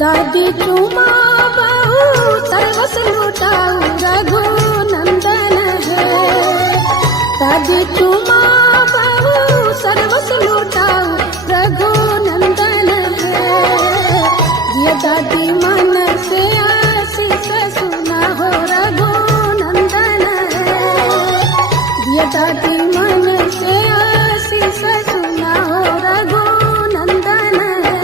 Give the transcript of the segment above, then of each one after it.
दादी चुमा बहू सर्वस लुटाऊ रघु नंदन है। दादी चुमा बहू सर्वस लुटाऊ रघु नंदन है। ये दादी मन से आशीष सुना हो रघु नंदन है। ये दादी मन से आशीष सुना हो रघु नंदन है।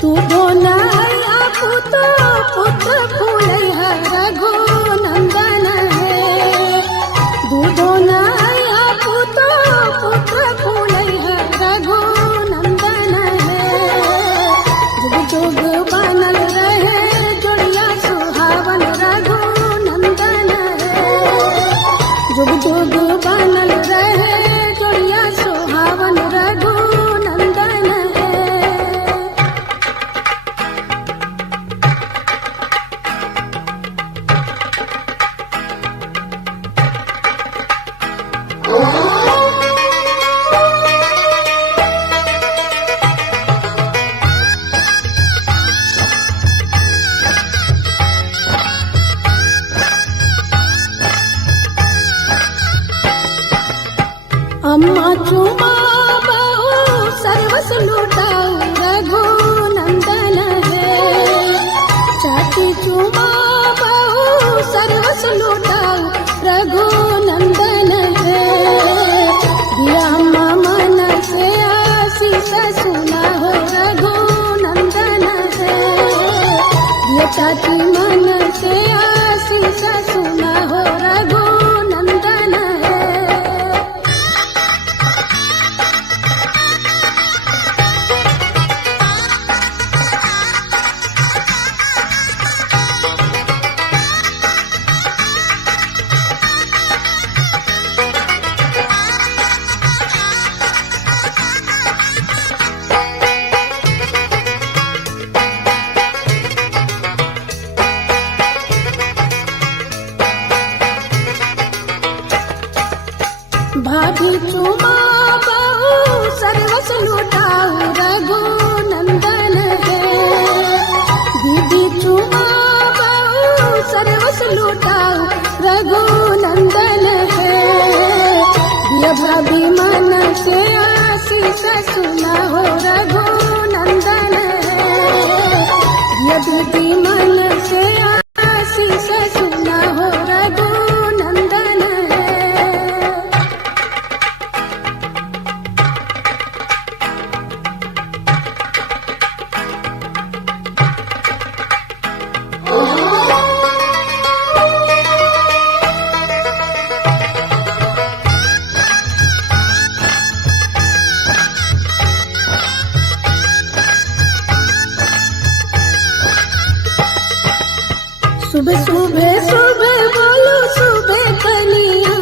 तू बोलाया पुत्र पुत्र फूलैया रघु नंदन है। दूधो नया पुत्र पुत्र फूलैया रघु नंदन है। जुग जुग बनल रहे जोड़िया सुहावन रघु नंदन है। जुग जुग बनल रहे जोड़िया सुहावन रघु नंदन है। अम्मा चुमा बहू सर्वस लुटाऊ रघु नंदन है। चाची चुमा बहू सर्वस लुटाऊ रघु नंदन है। दिया अम्मा मन से आशीष सुना हो रघु नंदन है। दिया चाची मन से आशीष सुना हो रघु नंदन है। भाभी चुमा बहू सर्वस लुटाऊ रघु नंदन है। दीदी चुमा बहू सर्वस लुटाऊ रघु नंदन है। ये भाभी मन से आशीष सुना हो रघु नंदन है। ये दीदी मन से आशीष सुना हो रघु नंदन है। सुबह सुबह सुबह बोलो सुबह कनिया।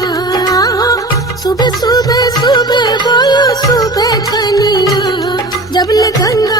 सुबह सुबह सुबह बोलो सुबह कनिया। जब गंगा